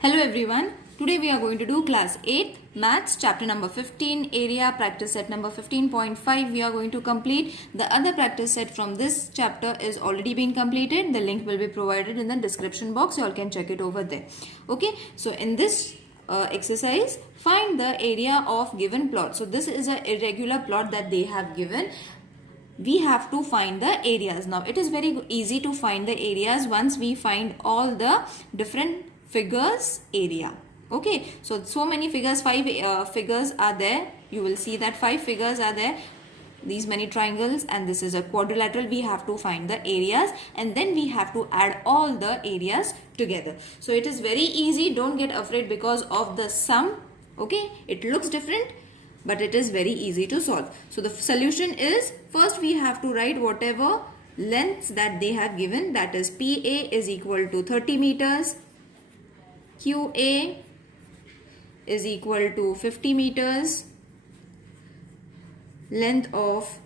Hello everyone. Today we are going to do class 8 maths chapter number 15 area practice set number 15.5. We are going to complete the other practice set from this chapter is already been completed. The link will be provided in the description box. You all can check it over there. Okay. So in this exercise, find the area of given plot. So this is an irregular plot that they have given. We have to find the areas. Now it is very easy to find the areas once we find all the different figures area. Okay, so many figures, five figures are there. You will see that 5 figures are there, these many triangles, and this is a quadrilateral. We have to find the areas and then we have to add all the areas together. So it is very easy. Don't get afraid because of the sum. Okay, it looks different, but it is very easy to solve. So the solution is, first we have to write whatever lengths that they have given, that is PA is equal to 30 meters, QA is equal to 50 meters, length of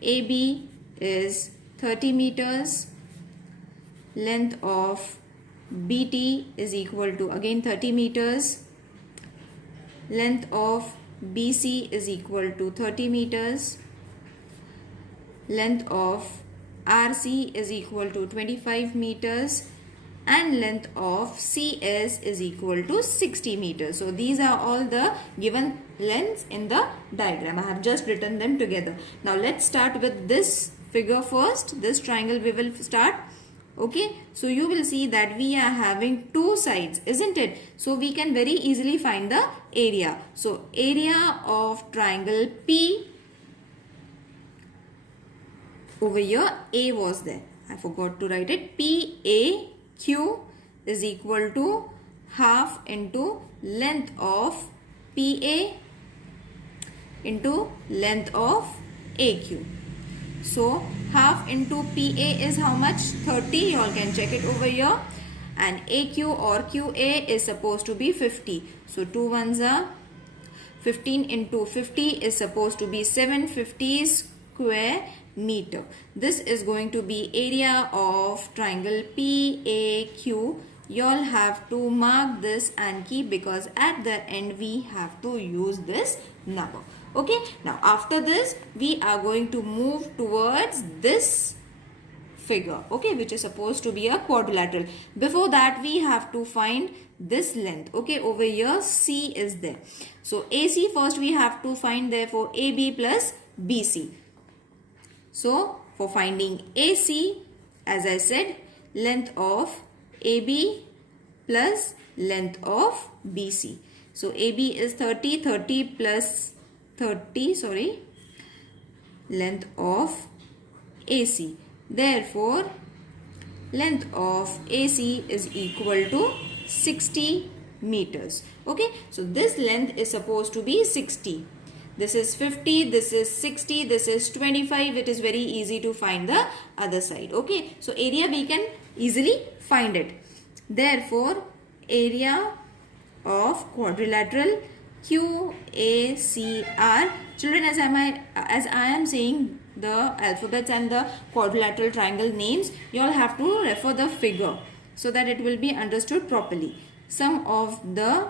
AB is 30 meters, length of BT is equal to again 30 meters, length of BC is equal to 30 meters, length of RC is equal to 25 meters, and length of CS is equal to 60 meters. So these are all the given lengths in the diagram. I have just written them together. Now let's start with this figure first. This triangle we will start. Okay, so you will see that we are having 2 sides, isn't it? So we can very easily find the area. So area of triangle P, over here A was there, I forgot to write it. PAQ is equal to half into length of PA into length of AQ. So half into PA is how much? 30. You all can check it over here. And AQ or QA is supposed to be 50. So 2 ones are 15 into 50 is supposed to be 750 square meter. This is going to be area of triangle PAQ. You all have to mark this and keep, because at the end we have to use this number. Okay, now after this we are going to move towards this figure, okay, which is supposed to be a quadrilateral. Before that we have to find this length. Okay, over here C is there. So AC first we have to find, therefore AB plus BC. So for finding AC, as I said, length of AB plus length of BC. So AB is 30, 30 plus 30, sorry, length of AC. Therefore, length of AC is equal to 60 meters. Okay, so this length is supposed to be 60. This is 50, this is 60, this is 25. It is very easy to find the other side. Okay, so area we can easily find it. Therefore, area of quadrilateral QACR. Children, as I am saying the alphabets and the quadrilateral triangle names, you all have to refer the figure so that it will be understood properly. Sum of the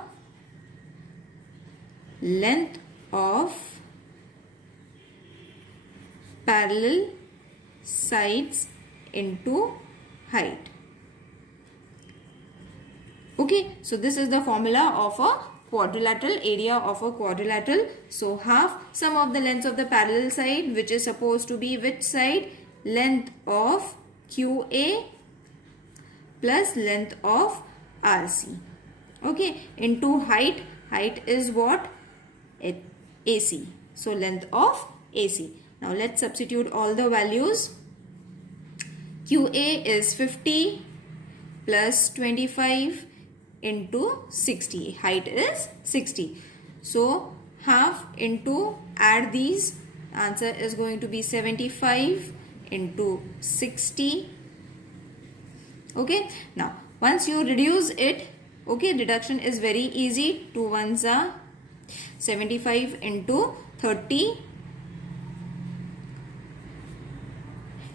length of parallel sides into height. Okay, so this is the formula of a quadrilateral, area of a quadrilateral. So half sum of the lengths of the parallel side, which is supposed to be which side? Length of QA plus length of RC. Okay, into height. Height is what? AC. So length of AC. Now let's substitute all the values. QA is 50 plus 25 into 60. Height is 60. So half into, add these, answer is going to be 75 into 60. Okay, now once you reduce it, okay, deduction is very easy. 2 ones are 75 into 30.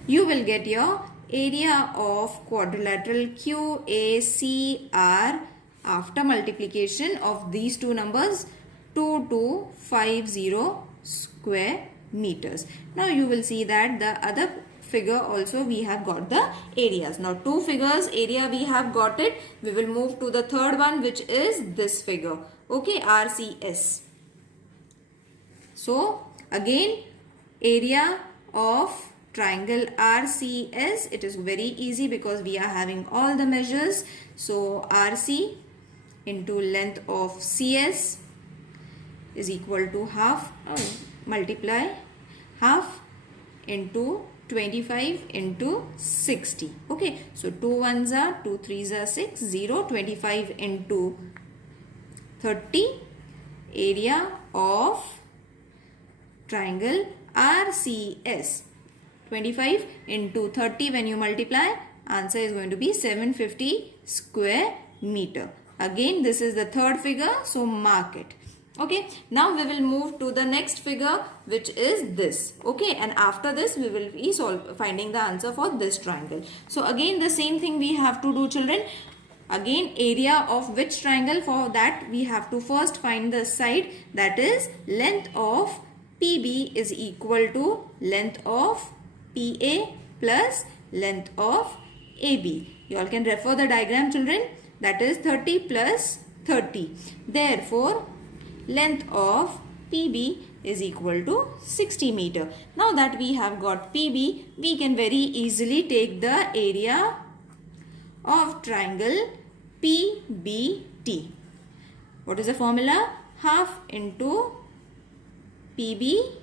You will get your area of quadrilateral QACR after multiplication of these two numbers, 2250 square meters. Now you will see that the other figure also we have got the areas. Now two figures area we have got it. We will move to the third one, which is this figure. Okay, RCS. So again, area of triangle RCS, it is very easy because we are having all the measures. So RC into length of CS is equal to half, multiply half into 25 into 60. Okay, so 2 ones are 2 3s are 6, 0, 25 into 30, area of triangle RCS. 25 into 30, when you multiply, answer is going to be 750 square meter. Again, this is the third figure, so mark it. Okay, now we will move to the next figure, which is this. Okay, and after this we will be finding the answer for this triangle. So again the same thing we have to do, children. Again, area of which triangle? For that we have to first find the side, that is length of PB is equal to length of PA plus length of AB. You all can refer the diagram, children. That is 30 plus 30. Therefore, length of PB is equal to 60 meter. Now that we have got PB, we can very easily take the area of triangle PBT. What is the formula? Half into PB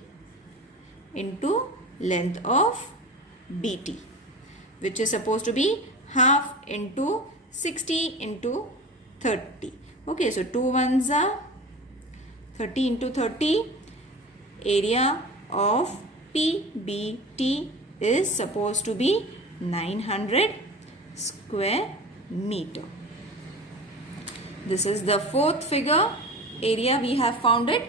into length of BT, which is supposed to be half into 60 into 30. Okay, so 2 ones are 30 into 30. Area of PBT is supposed to be 900 square meter. This is the fourth figure. Area we have found it.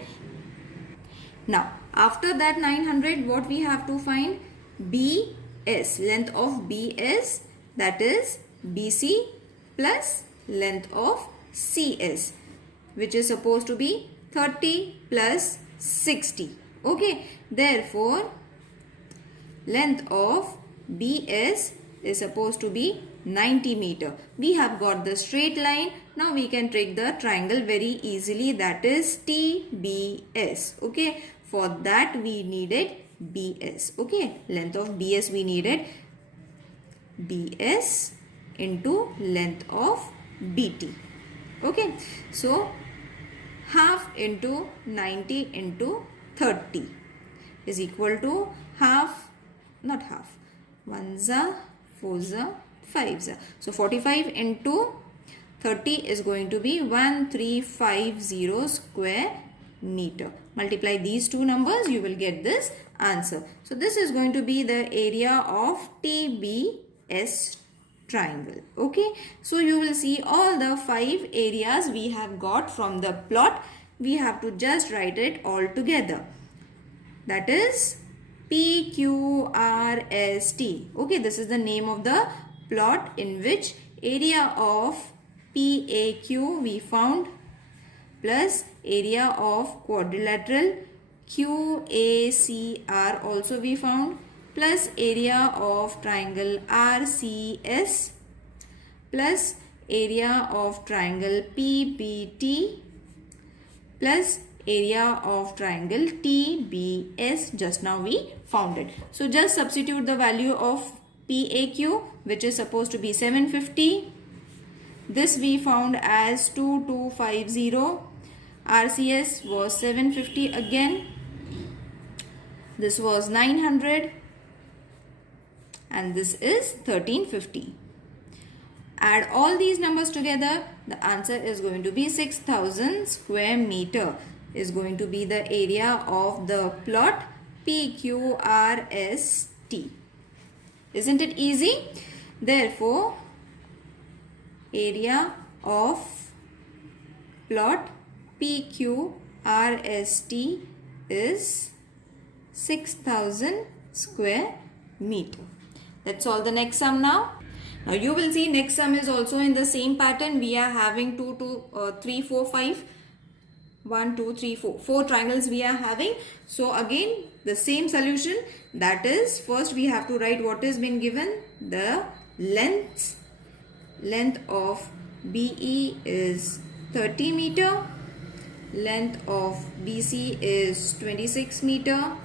Now, after that 900, what we have to find? BS, length of BS, that is BC plus length of CS, which is supposed to be 30 plus 60. Okay, therefore length of BS is supposed to be 90 meter. We have got the straight line. Now we can take the triangle very easily, that is TBS. Okay, for that we needed BS. Okay, length of BS we needed BS into length of BT. Okay, so half into 90 into 30 is equal to half, not half, 1s are 4s are 5s are. So 45 into 30 is going to be 1350 square meter. Multiply these two numbers, you will get this answer. So this is going to be the area of TBS triangle. Okay, so you will see all the 5 areas we have got from the plot. We have to just write it all together. That is PQRST. Okay, this is the name of the plot in which area of PAQ we found plus area of quadrilateral QACR also we found, plus area of triangle RCS plus area of triangle PBT plus area of triangle TBS. Just now we found it. So just substitute the value of PAQ, which is supposed to be 750. This we found as 2250. RCS was 750 again. This was 900. And this is 1350. Add all these numbers together. The answer is going to be 6000 square meter. Is going to be the area of the plot PQRST. Isn't it easy? Therefore, area of plot PQRST is 6000 square meter. Let's solve the next sum now. Now you will see next sum is also in the same pattern. We are having 2, 2, 3, 4, 5. 1, 2, 3, 4. 4 triangles we are having. So again the same solution. That is, first we have to write what is been given. The length of BE is 30 meter. Length of BC is 26 meter.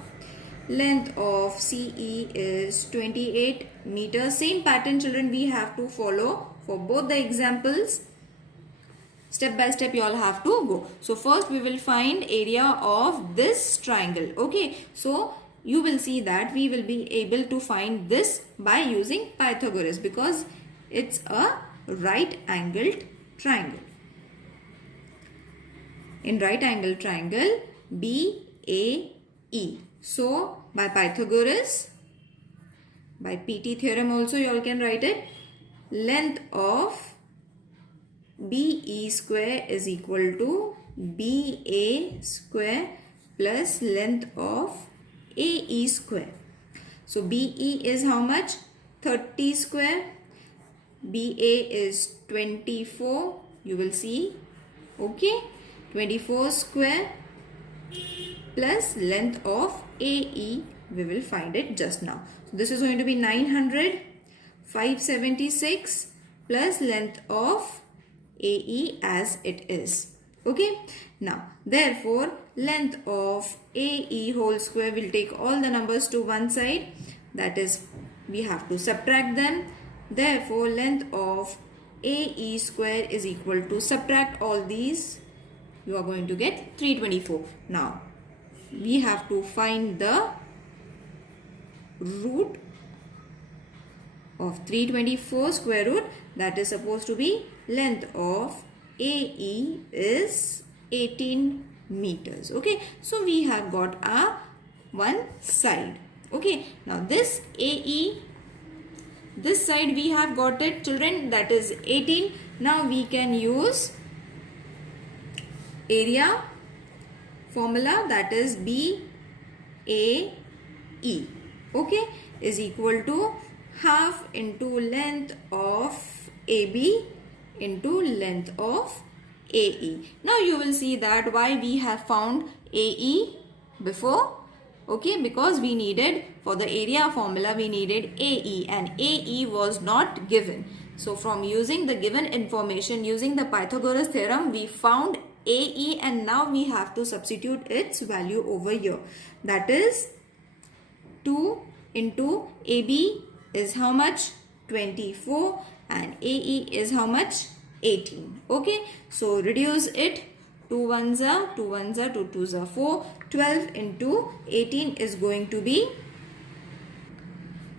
Length of CE is 28 meters. Same pattern, children, we have to follow for both the examples. Step by step you all have to go. So first we will find area of this triangle. Okay, so you will see that we will be able to find this by using Pythagoras, because it's a right angled triangle. In right angle triangle BAE. So by Pythagoras, by PT theorem also you all can write it. Length of BE square is equal to BA square plus length of AE square. So BE is how much? 30 square. BA is 24. You will see. Okay. 24 square plus length of AE, we will find it just now. So this is going to be 900, 576 plus length of AE as it is. Okay. Now, therefore, length of AE whole square, will take all the numbers to one side. That is, we have to subtract them. Therefore, length of AE square is equal to, subtract all these, you are going to get 324. Now, we have to find the root of 324 square root. That is supposed to be length of AE is 18 meters. Okay, so we have got our one side. Okay, now this AE, this side we have got it, children, that is 18. Now we can use area formula, that is BAE, okay, is equal to half into length of AB into length of AE. Now you will see that why we have found AE before. Okay, because we needed, for the area formula we needed AE, and AE was not given. So from using the given information, using the Pythagoras theorem, we found AE, and now we have to substitute its value over here. That is 2 into AB is how much? 24, and AE is how much? 18. Okay, so reduce it. 2 1s are 2 1s are 2 2s are 4. 12 into 18 is going to be,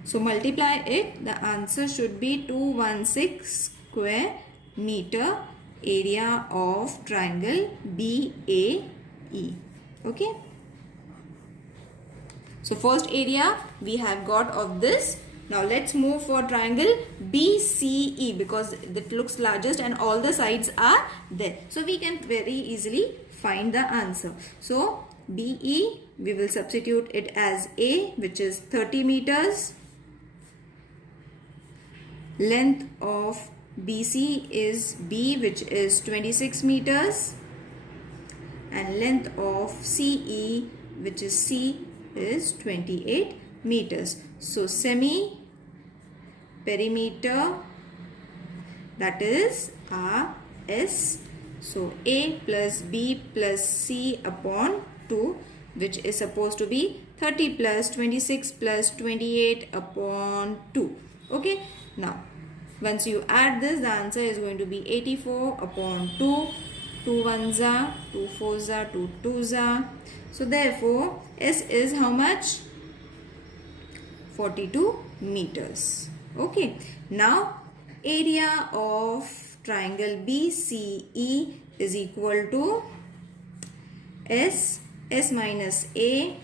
so multiply it, the answer should be 216 square meter area of triangle BAE. Okay, so first area we have got of this. Now let's move for triangle BCE, because it looks largest and all the sides are there. So we can very easily find the answer. So BE, we will substitute it as A, which is 30 meters. Length of BC is B, which is 26 meters. And length of CE, which is C, is 28 meters. So semi perimeter, that is RS. So A plus B plus C upon 2, which is supposed to be 30 plus 26 plus 28 upon 2. Okay, now once you add this, the answer is going to be 84 upon 2. 2 1s are 2 4s are 2 2s are. So therefore S is how much? 42 meters. Okay, now area of triangle BCE is equal to S minus A,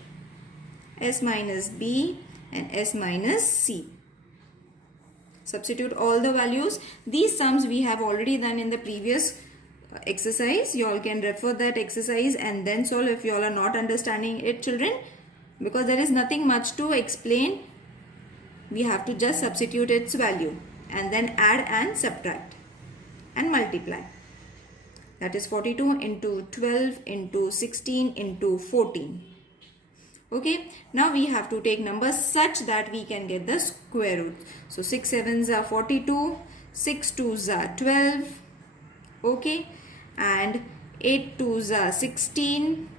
S minus B, and S minus C. Substitute all the values. These sums we have already done in the previous exercise. You all can refer that exercise and then solve if you all are not understanding it, children, because there is nothing much to explain. We have to just substitute its value. and then add and subtract and multiply. That is 42 into 12 into 16 into 14. Okay, now we have to take numbers such that we can get the square root. So 6 sevens are 42, 6 twos are 12, okay, and 8 twos are 16,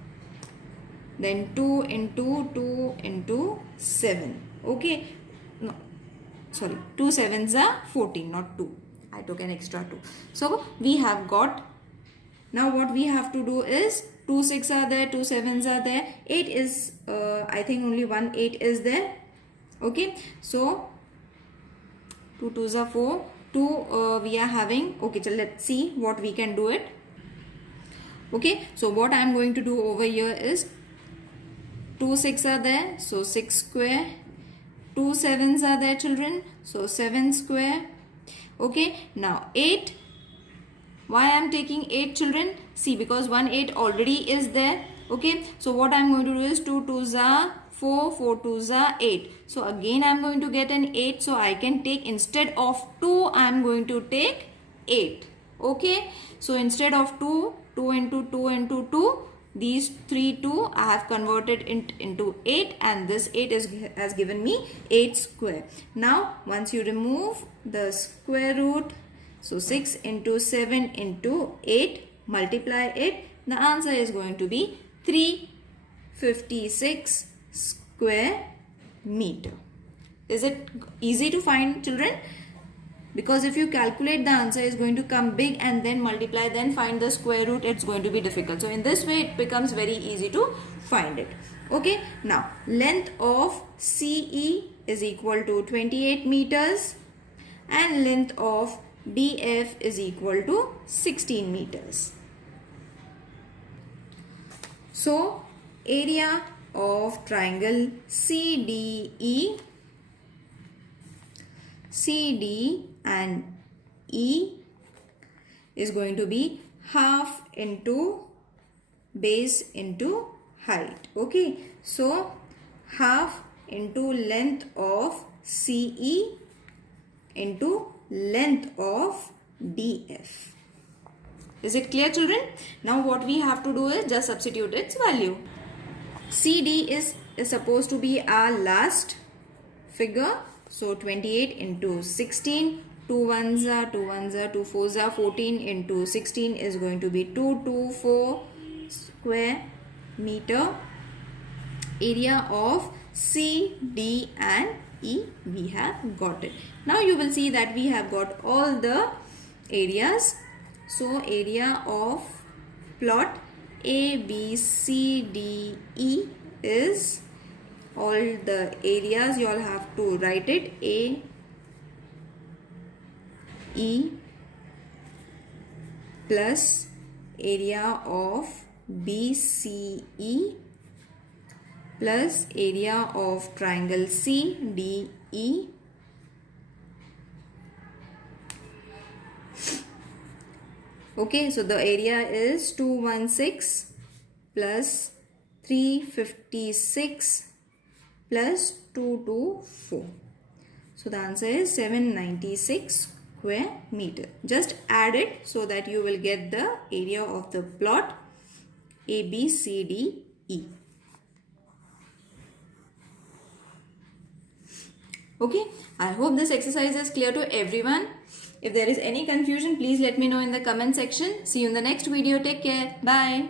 then 2 into 7, okay, no, sorry, 2 sevens are 14, not 2. I took an extra 2. So we have got, now what we have to do is 2 6 are there, 2 7s are there, 8 is I think only 1 8 is there. Okay, so 2 2s are 4, 2 we are having. Okay, so let's see what we can do it. Okay, so what I am going to do over here is 2 6 are there, so 6 square, 2 7s are there children, so 7 square. Okay, now 8. Why I am taking 8 children? See, because 1 8 already is there. Okay, so what I am going to do is 2 2s are 4, 4 2s are 8. So again I am going to get an 8. So I can take, instead of 2, I am going to take 8. Okay, so instead of 2, 2 into 2 into 2, these 3 2 I have converted into 8, and this 8 has given me 8 square. Now once you remove the square root, so 6 into 7 into 8, multiply it, the answer is going to be 356 square meter. Is it easy to find children? Because if you calculate, the answer is going to come big, and then multiply, then find the square root, it's going to be difficult. So in this way it becomes very easy to find it. Okay, now length of CE is equal to 28 meters and length of DF is equal to 16 meters. So area of triangle CDE and E is going to be half into base into height. Okay, so half into length of CE into length of DF. Is it clear children? Now what we have to do is just substitute its value. CD is supposed to be our last figure. So 28 into 16, 2 1s are 2 1s are 2 4s are 14 into 16 is going to be 224 square meter. Area of C, D and E we have got it. Now you will see that we have got all the areas. So area of plot A, B, C, D, E is all the areas. You all have to write it A, E plus area of B, C, E plus area of triangle C, D, E okay, so the area is 216 plus 356 plus 224. So the answer is 796 square meter. Just add it so that you will get the area of the plot A, B, C, D, E. Okay, I hope this exercise is clear to everyone. If there is any confusion, please let me know in the comment section. See you in the next video. Take care. Bye.